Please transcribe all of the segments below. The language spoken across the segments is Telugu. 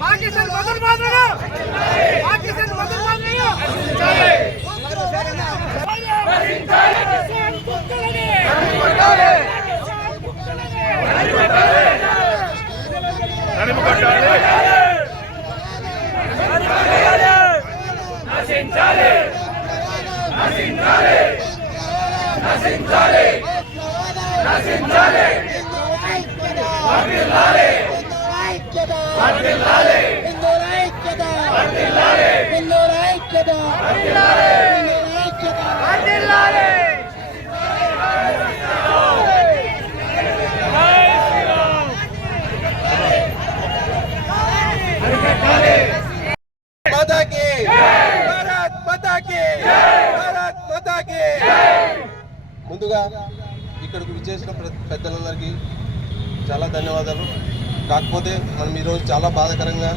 పాకిస్తాన్ మొదలు మాత్రమే హిందువుల ఐక్యత హిందువుల ఐక్యత హిందువుల ఐక్యత ముందుగా ఇక్కడికి విచ్చేసిన పెద్దలందరికీ చాలా ధన్యవాదాలు కాకపోతే మనం ఈరోజు చాలా బాధాకరంగా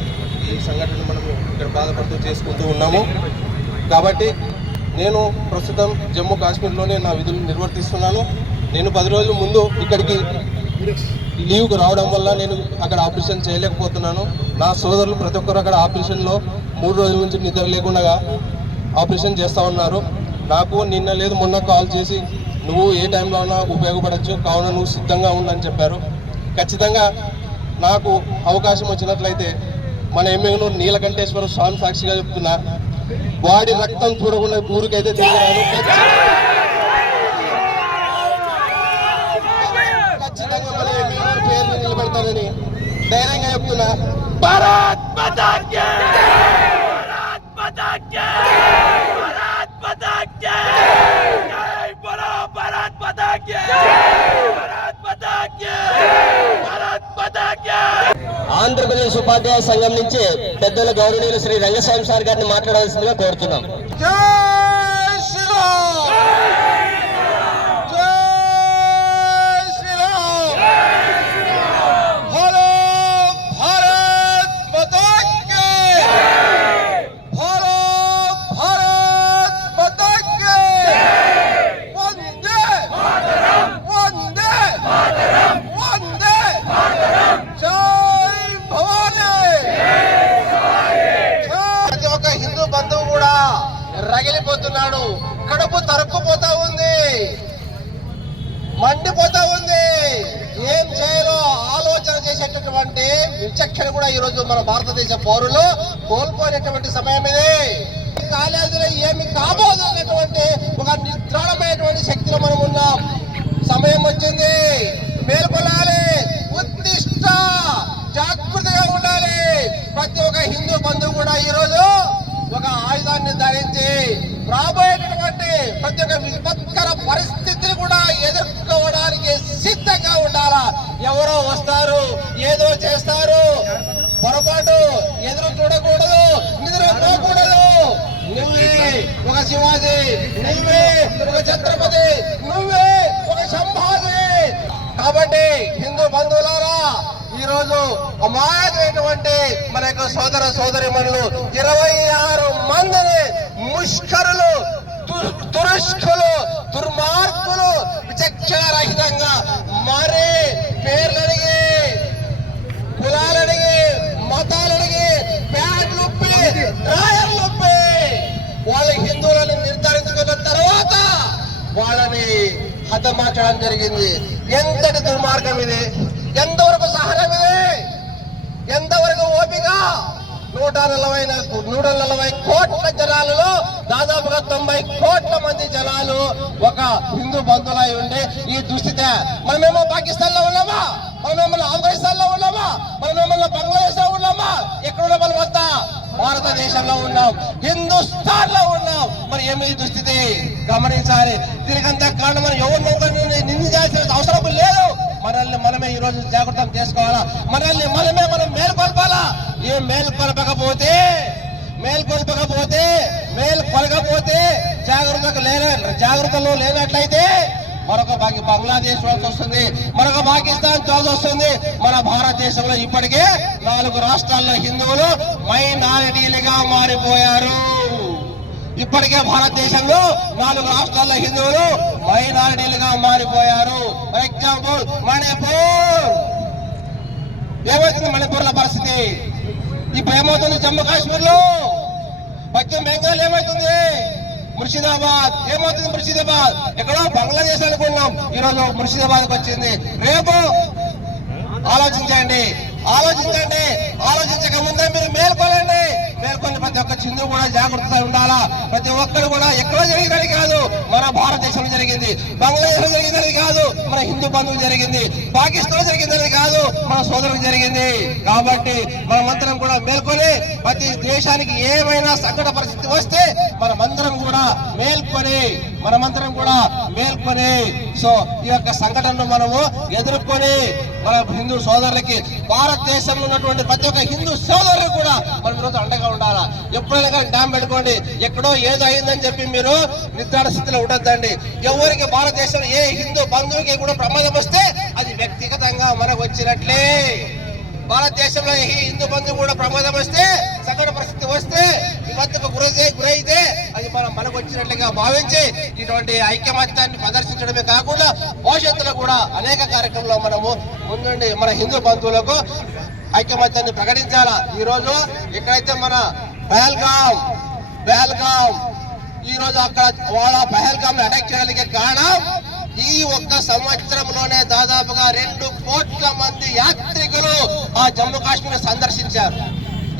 ఈ సంఘటన మనం ఇక్కడ బాధపడుతూ చేసుకుంటూ ఉన్నాము. కాబట్టి నేను ప్రస్తుతం జమ్మూ కాశ్మీర్లోనే నా విధులు నిర్వర్తిస్తున్నాను. నేను పది రోజుల ముందు ఇక్కడికి లీవ్కి రావడం వల్ల నేను అక్కడ ఆపరేషన్ చేయలేకపోతున్నాను. నా సోదరులు ప్రతి ఒక్కరు అక్కడ ఆపరేషన్లో మూడు రోజుల నుంచి నిద్ర లేకుండా ఆపరేషన్ చేస్తూ ఉన్నారు. నాకు నిన్న లేదు మొన్న కాల్ చేసి నువ్వు ఏ టైంలో ఉన్నా ఉపయోగపడచ్చు. కావున నువ్వు సిద్ధంగా ఉండని చెప్పారు. ఖచ్చితంగా నాకు అవకాశం వచ్చినట్లయితే మన ఎమ్మెల్యేను నీలకంఠేశ్వర స్వామి సాక్షిగా చెప్తున్నా వాడి రక్తం చూడకుండా ఊరికైతే తిరగరాను ఖచ్చితంగా మన ఎమ్మెల్యే పేరు నిలబెడతానని ధైర్యంగా చెప్తున్నా. భారత్ ఆంధ్రప్రదేశ్ ఉపాధ్యాయ సంఘం నుంచి పెద్దల గౌరవనీయులు శ్రీ రంగస్వామి సార్ గారిని మాట్లాడాల్సిందిగా కోరుతున్నాం జై శ్రీరామ్ జై శ్రీరామ్ హలో భారత్ మాతా కీ హలో భారత్ మాతా కీ వందే వందే వందే జై భవానీ ప్రతి ఒక్క హిందూ బంధువు కూడా రగిలిపోతున్నాడు కడుపు తరుక్కుపోతా ఉంది. మండిపోతా ఉంది. ఏం చేయాలో ఆలోచన చేసేటటువంటి విచక్షణ కూడా ఈ రోజు మన భారతదేశ పౌరులు కోల్పోయినటువంటి సమయం ఇది. కాలేజీలో ఏమి కాబోదు అన్నటువంటి ఒక నిద్రాణమైనటువంటి శక్తిలో మనం ఉన్నాం. సమయం వచ్చింది. మేల్కొనాలి. ఉత్తిష్ట జాగృతిగా ఉండాలి. ప్రతి ఒక్క హిందూ బంధువు కూడా ఈ రోజు ఒక ఆయుధాన్ని ధరించి రాబోయేటటువంటి ప్రతి ఒక్క విపత్కర పరిస్థితిని కూడా ఎదుర్కోవడానికి సిద్ధంగా ఉండాలా? ఎవరో వస్తారు ఏదో చేస్తారు. పొరపాటు ఎదురు చూడకూడదు నిద్రపోకూడదు నువ్వే ఒక శివాజీ నువ్వే ఒక ఛత్రపతి నువ్వే ఒక సంభాజీ. కాబట్టి హిందూ బంధువులారా ఈ రోజు అమాయకమైనటువంటి మన యొక్క సోదర సోదరి మనులు ఇరవై ఆరు మందిని ముష్కరులు దు- దురుష్కులు దుర్మార్గులు విచక్షణ రహితంగా మరే పేర్లు అడిగి కులాలు అడిగి మతాలు అడిగి ప్యాడ్లు రాయర్లు వాళ్ళ హిందువులను నిర్ధారించుకున్న తర్వాత వాళ్ళని హతమార్చడం జరిగింది. ఎంతటి దుర్మార్గం ఇది? ఎంతవరకు సహనం ఇది? ఎంతవరకు ఓపిక? నూట నలభై నూట నలభై కోట్ల జనాలలో దాదాపుగా తొంభై కోట్ల మంది జనాలు ఒక హిందూ బంధువులై ఉండే ఈ దుస్థితి. మనమేమో పాకిస్తాన్లో ఉన్నామా? మనమేమో ఆఫ్ఘనిస్తాన్లో ఉన్నామా? మనమేమో బంగ్లాదేశ్లో ఉన్నామా? ఎక్కడ ఉన్న మనం అంతా భారతదేశంలో ఉన్నాం. హిందుస్థాన్లో ఉన్నాం. మరి ఏమి దుస్థితి? గమనించాలి. దీనికంతా కారణం మనం ఎవరినో మనల్ని మనమే ఈ రోజు జాగ్రత్త చేసుకోవాలా? మనల్ని మనమే మనం మేల్కొల్పాలా మేల్కొలకపోతే జాగ్రత్తకు లేన జాగ్రత్తలో లేనట్లయితే మరొక బాకి బంగ్లాదేశ్ చూడాల్సి వస్తుంది. మరొక పాకిస్తాన్ చూడాల్సి వస్తుంది. మన భారతదేశంలో ఇప్పటికే నాలుగు రాష్ట్రాల్లో హిందువులు మైనారిటీలుగా మారిపోయారు. ఇప్పటికే భారతదేశంలో నాలుగు రాష్ట్రాల్లో హిందువులు మైనారిటీలుగా మారిపోయారు. For example Manipur. ఏమవుతుంది మణిపూర్ల పరిస్థితి? ఇప్పుడు ఏమవుతుంది జమ్మూ కాశ్మీర్లో పశ్చిమ బెంగాల్ ఏమవుతుంది ముర్షిదాబాద్. ఏమవుతుంది ముర్షిదాబాద్? ఎక్కడో బంగ్లాదేశ్ అనుకున్నాం ఈ రోజు ముర్షిదాబాద్ వచ్చింది. రేపు ఆలోచించండి. ఆలోచించండి. ఆలోచించక ముందే మీరు మేల్కొనండి. మేల్కొని ప్రతి ఒక్క చిందు కూడా జాగ్రత్తగా ఉండాలా? ప్రతి ఒక్కరు కూడా ఎక్కడో జరిగిందని కాదు. మన భారతదేశంలో జరిగింది. బంగ్లాదేశ్లో జరిగిందని కాదు. మన హిందూ బంధువులు జరిగింది. పాకిస్తాన్ జరిగిందని కాదు. మన సోదరులకు జరిగింది. కాబట్టి మనమందరం కూడా మేల్కొని ప్రతి దేశానికి ఏమైనా సంకట పరిస్థితి వస్తే మనమందరం కూడా మేల్కొని మనమందరం కూడా మేల్కొని సో ఈ యొక్క సంఘటనను మనము ఎదుర్కొని మన హిందూ సోదరులకి భారతదేశంలో ఉన్నటువంటి ప్రతి ఒక్క హిందూ సోదరులు కూడా మనం ఈరోజు అండగా ఉండాలా? ఎప్పుడైనా కానీ డ్యామ్ పెట్టుకోండి. ఎక్కడో ఏదో అయిందని చెప్పి మీరు నిర్ధార స్థితిలో ఉండొద్దండి. ఎవరికి భారతదేశంలో ఏ హిందూ బంధువుకి కూడా ప్రమాదం వస్తే అది వ్యక్తిగతంగా మనకు వచ్చినట్లే. భారతదేశంలో ఈ హిందూ బంధువు కూడా ప్రమాదం వస్తే సంకట పరిస్థితి వస్తే విపత్తుకు గురైతే గురైతే అది మనం మనకు వచ్చినట్లుగా భావించి ఇటువంటి ఐక్యమత్యాన్ని ప్రదర్శించడమే కాకుండా భవిష్యత్తులో కూడా అనేక కార్యక్రమాల్లో మనము ముందుండి మన హిందూ బంధువులకు ఐక్యమత్యాన్ని ప్రకటించాలా? ఈ రోజు ఎక్కడైతే మన పహల్గాం పహల్గాం ఈ రోజు అక్కడ వాళ్ళ పహల్గాం అటాక్ చేయడానికి కారణం ఈ ఒక్క సంవత్సరంలోనే దాదాపుగా రెండు కోట్ల మంది యాత్రికులు ఆ జమ్మూ కాశ్మీర్ సందర్శించారు.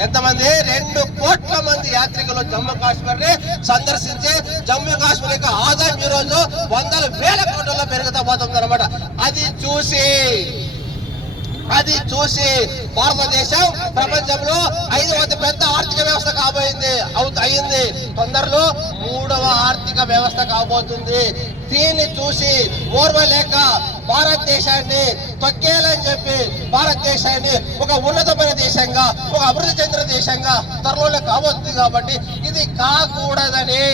ఎంతమంది? రెండు కోట్ల మంది యాత్రికులు జమ్మూ కాశ్మీర్ని సందర్శించి జమ్మూ కాశ్మీర్ యొక్క ఆదాయం ఈ రోజు వందల వేల కోట్లలో పెరుగుతా పోతుంది అనమాట అది చూసి అది చూసి భారతదేశం ప్రపంచంలో ఐదవ పెద్ద ఆర్థిక వ్యవస్థ కాబోయింది. అయింది తొందరలో మూడవ ఆర్థిక వ్యవస్థ కాబోతుంది. దీన్ని చూసి ఓర్వలేక భారతదేశాన్ని తొక్కేయాలని చెప్పి భారతదేశాన్ని ఒక ఉన్నతమైన దేశంగా ఒక అభివృద్ధి చెందిన దేశంగా త్వరలోనే కాబోతుంది కాబట్టి ఇది కాకూడదని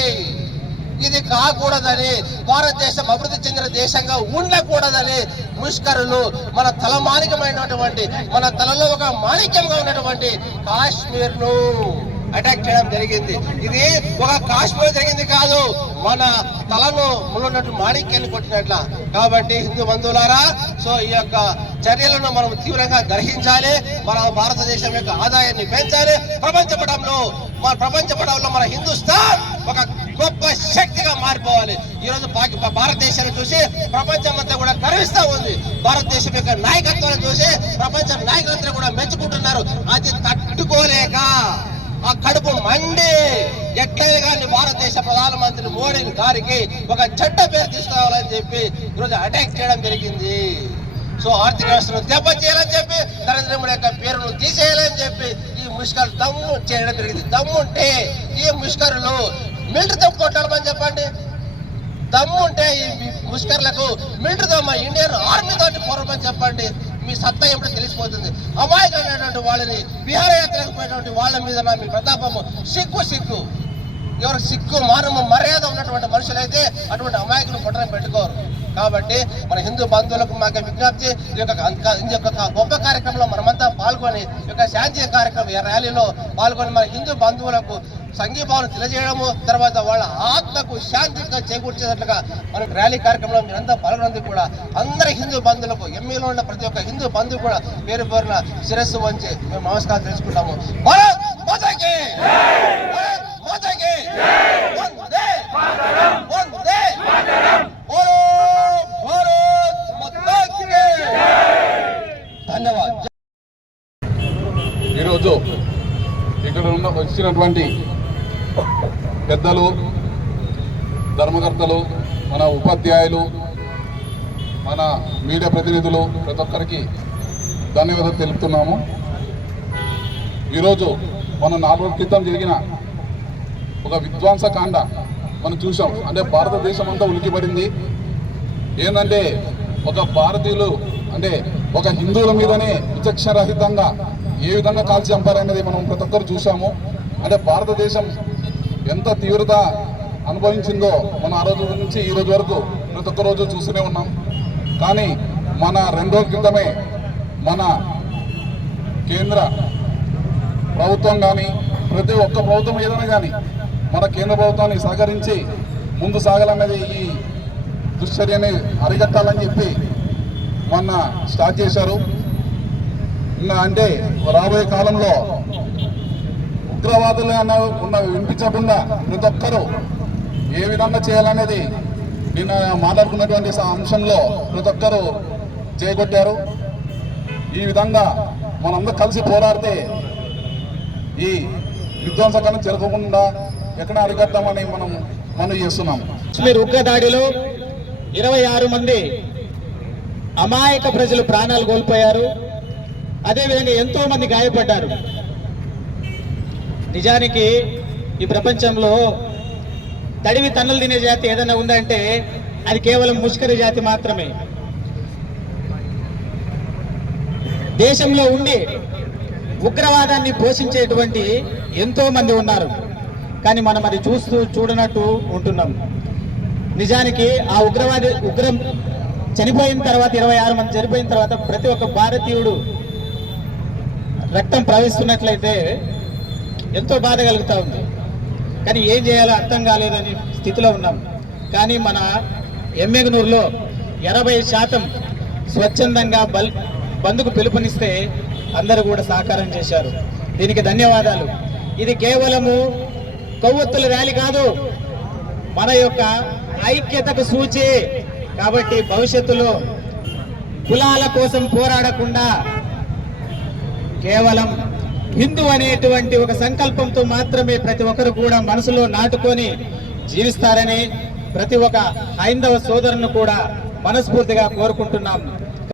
ఇది కాకూడదని భారతదేశం అభివృద్ధి చెందిన దేశంగా ఉండకూడదని ముష్కరులు మన తలమానికమైనటువంటి మన తలలో ఒక మాణిక్యంగా ఉన్నటువంటి కాశ్మీర్ను అటాక్ చేయడం జరిగింది. ఇది ఒక కాశ్మీర్ జరిగింది కాదు. మన తలను ముళ్ళున్నట్టు మాణిక్యాన్ని కొట్టినట్ల. కాబట్టి హిందూ బంధువులారా సో ఈ యొక్క చర్యలను మనం తీవ్రంగా గ్రహించాలి. మన భారతదేశం యొక్క ఆదాయాన్ని పెంచాలి. ప్రపంచ పటంలో మన ప్రపంచ పటంలో మన హిందుస్థాన్ ఒక గొప్ప శక్తిగా మారిపోవాలి. ఈ రోజు భారతదేశాన్ని చూసి ప్రపంచం అంతా కూడా గర్విస్తూ ఉంది. భారతదేశం యొక్క నాయకత్వాన్ని చూసి ప్రపంచ నాయకులంతా కూడా మెచ్చుకుంటున్నారు. అది తట్టుకోలేక ఆ కడుపు మండి ఎట్లయినా కానీ భారతదేశ ప్రధానమంత్రి మోడీ గారికి ఒక చెడ్డ పేరు తీసుకురావాలని చెప్పి ఈరోజు అటాక్ చేయడం జరిగింది. సో ఆర్థిక వ్యవస్థను దెబ్బ చేయాలని చెప్పి నరేంద్ర మోడీ యొక్క పేరును తీసేయాలని చెప్పి ఈ ముష్కర్ దమ్ము చేయడం జరిగింది. దమ్ము ఉంటే ఈ ముష్కరులు మిలిటరీతో కొట్టాలని చెప్పండి. దమ్ము ఉంటే ఈ ముష్కర్లకు మిలిటరీతో మా ఇండియన్ ఆర్మీ తోటి పూర్వమని చెప్పండి. మీ సత్తా ఎప్పుడు తెలిసిపోతుంది. అమాయకమైనటువంటి వాళ్ళని విహారయాత్రకు పోయినటువంటి వాళ్ళ మీద నా మీ ప్రతాపము. సిగ్గు సిగ్గు. ఎవరు సిగ్గు మానము మర్యాద ఉన్నటువంటి మనుషులైతే అటువంటి అమాయకులు పుట్టడం పెట్టుకోరు. కాబట్టి మన హిందూ బంధువులకు మాకు విజ్ఞప్తి ఈ యొక్క ఈ యొక్క గొప్ప కార్యక్రమంలో మనమంతా పాల్గొని ఈ యొక్క శాంతి కార్యక్రమం ర్యాలీలో పాల్గొని మన హిందూ బంధువులకు సంఘీభావం తెలియజేయడము తర్వాత వాళ్ళ ఆత్మకు శాంతిగా చేకూర్చేటట్లుగా మనం ర్యాలీ కార్యక్రమంలో మీరంతా పాల్గొనందుకు కూడా అందరి హిందూ బంధువులకు ఎమ్మెల్యేలో ఉన్న ప్రతి ఒక్క హిందూ బంధువు కూడా పేరు పేరున శిరస్సు వంచి మేము నమస్కారం తెలుసుకుంటాము భారత్ మాతాకి! భారత్ మాతాకి! వందే! వందే! మాతరం భారత్ మాతాకి! ధన్యవాదాలు ఈరోజు ఇక్కడ ఉన్న వచ్చినటువంటి పెద్దలు ధర్మకర్తలు మన ఉపాధ్యాయులు మన మీడియా ప్రతినిధులు ప్రతి ఒక్కరికి ధన్యవాదాలు తెలుపుతున్నాము. ఈరోజు మన నాలుగు క్రితం జరిగిన ఒక విధ్వంసకాండ మనం చూసాం అంటే భారతదేశం అంతా ఉలికిపడింది. ఏంటంటే ఒక భారతీయులు అంటే ఒక హిందువుల మీదనే విచక్షరహితంగా ఏ విధంగా కాల్చి చంపారనేది మనం ప్రతి ఒక్కరు చూసాము అంటే భారతదేశం ఎంత తీవ్రత అనుభవించిందో మనం ఆ రోజు నుంచి ఈ రోజు వరకు ప్రతి ఒక్క రోజు చూస్తూనే ఉన్నాం. కానీ మన రెండు రోజుల క్రితమే మన కేంద్ర ప్రభుత్వం కానీ ప్రతి ఒక్క ప్రభుత్వం ఏదైనా కానీ మన కేంద్ర ప్రభుత్వాన్ని సహకరించి ముందు సాగాలనేది ఈ దుశ్చర్యని అరికట్టాలని చెప్పి మొన్న స్టార్ట్ చేశారు. అంటే రాబోయే కాలంలో ఉగ్రవాదులు అన్న ఉన్న వినిపించకుండా ప్రతి ఒక్కరూ ఏ విధంగా చేయాలనేది నిన్న మాట్లాడుకున్నటువంటి అంశంలో ప్రతి ఒక్కరూ చేకొట్టారు. ఈ విధంగా మనందరూ కలిసి పోరాడితే ఈ విధ్వంసకాలను జరగకుండా ఎక్కడ అరికట్టామని మనం మనం చేస్తున్నాం. కాశ్మీర్ ఉగ్రదాడిలో ఇరవై ఆరు మంది అమాయక ప్రజలు ప్రాణాలు కోల్పోయారు. అదేవిధంగా ఎంతో మంది గాయపడ్డారు. నిజానికి ఈ ప్రపంచంలో తడివి తన్నులు తినే జాతి ఏదైనా ఉందంటే అది కేవలం ముష్కరి జాతి మాత్రమే. దేశంలో ఉండి ఉగ్రవాదాన్ని పోషించేటువంటి ఎంతో మంది ఉన్నారు. కానీ మనం అది చూస్తూ చూడనట్టు ఉంటున్నాం. నిజానికి ఆ ఉగ్రవాది ఉగ్రం చనిపోయిన తర్వాత ఇరవై ఆరు మంది చనిపోయిన తర్వాత ప్రతి ఒక్క భారతీయుడు రక్తం ప్రవహిస్తున్నట్లయితే ఎంతో బాధ కలుగుతూ ఉంది. కానీ ఏం చేయాలో అర్థం కాలేదని స్థితిలో ఉన్నాం. కానీ మన ఎమ్మెగనూరులో ఎనభై శాతం స్వచ్ఛందంగా బల్ బంద్కు పిలుపునిస్తే అందరూ కూడా సహకారం చేశారు. దీనికి ధన్యవాదాలు. ఇది కేవలము కొవ్వొత్తుల ర్యాలీ కాదు. మన యొక్క ఐక్యతకు సూచి. కాబట్టి భవిష్యత్తులో కులాల కోసం పోరాడకుండా కేవలం హిందూ అనేటువంటి ఒక సంకల్పంతో మాత్రమే ప్రతి ఒక్కరు కూడా మనసులో నాటుకొని జీవిస్తారని ప్రతి ఒక్క హైందవ సోదరును కూడా మనస్ఫూర్తిగా కోరుకుంటున్నాం.